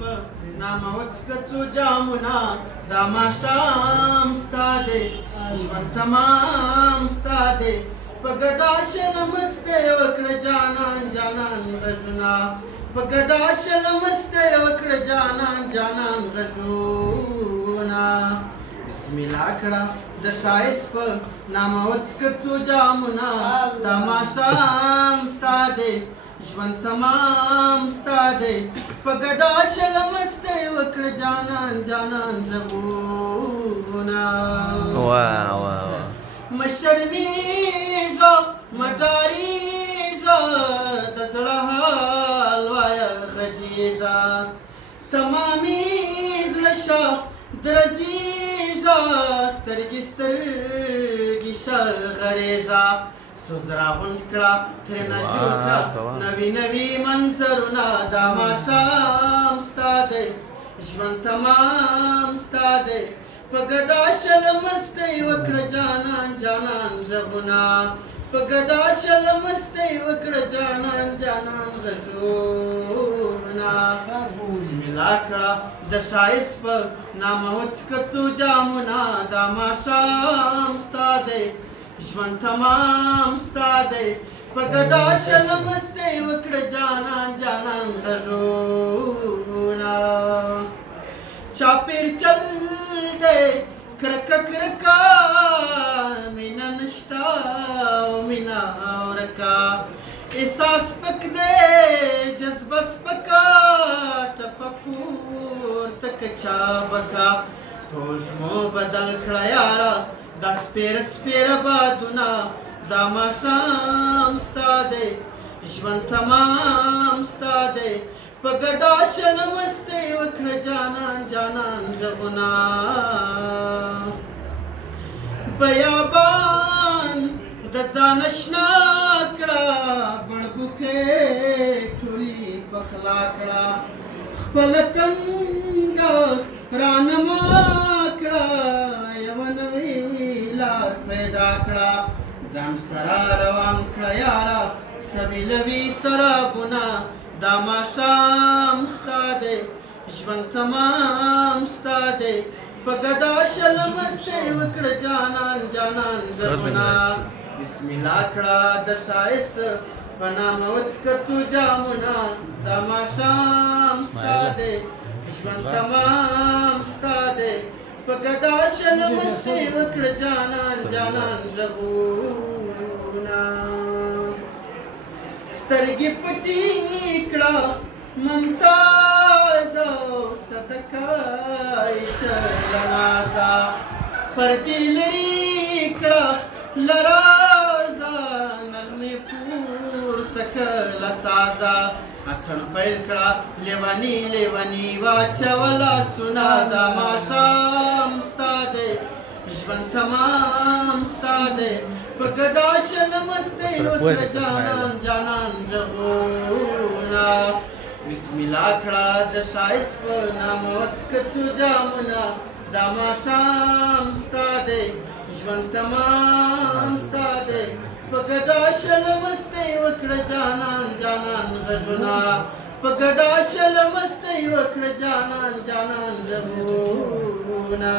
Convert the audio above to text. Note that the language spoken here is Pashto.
په نامه وڅکڅو جامونه دا ماښام ستا دی ژوند تمام ستا دی په ګډا شله مستۍ وکړه جانان جانان غږونه په ګډا شله مستۍ وکړه جانان جانان غږونه بسم الله کړه د ښایست په نامه وڅکڅو جامونه دا ماښام ستا دی ژوند تمام ستا دی په ګډا شله مستۍ وکړه جانان جانان غږونه مه شرمېږه مه ډارېږه د زړه حال وایه غږېږه تمامې زړه شه درزېږه سترګې سترګې شه غړېږه سوز راغونډ کړه ترېنه جوړ کړه نوي نوي منظرونه دا ماښام ستا دی ژوند تمام ستا دی په ګډا شله مستۍ وکړه جانان جانان غږونه په ګډا شله مستۍ وکړه جانان جانان غږونه بسم الله کړه د ښایست په نامه وڅکڅو جامونه دا ماښام ستا دی ژوند تمام ستا دی په ګډا شله مستۍ وکړه جانان جانان غږونه چاپېر چل دی کرکه کرکه مینه نشته او مینه ورکه احساس سپک دی جذبه سپکه ټپه پورته که چابکه روش مو بدل کړه یاره دا سپېره سپېره بادونه دا ماښام ستا دی ژوند تمام ستا دی په ګډا شله مستۍ وکړه جانان جانان غږونه بیابان د ځانه شنه کړه بڼبوکې ټولې پخلا کړه خپله تنګه رانما کړه یوه نوې لار پیدا کړه ځان سره روان کړه یاره سبیلوي سرابونه دا ماښام ستا دی ژوند تمام ستا دی په ګډا شله مستۍ وکړه جانان جانان غږونه بسم الله کړه د ښایست په نامه وڅکڅو جامونه دا ماښام ستا دی ژوند تمام ستا دی په ګډا شله مستۍ وکړه جانان جانان غږونه سترګې پټې کړه ممتازه صدقه شله نازه پردې لرې کړه له رازه نغمې پورته که له سازه اتڼ پیل کړه لیوني لیوني واچوه لاسونه دا ماښام ستا دی ژوند تمام ستا دی په ګډا شله مستۍ وکړه جانان جانان غږونه بسم الله کړه د ښایست په نامه وڅکڅو جامونه دا ماښام ستا دی ژوند تمام ستا دی په ګډا شله مستۍ وکړه جانان جانان غږونه په ګډا شله مستۍ وکړه جانان جانان غږونه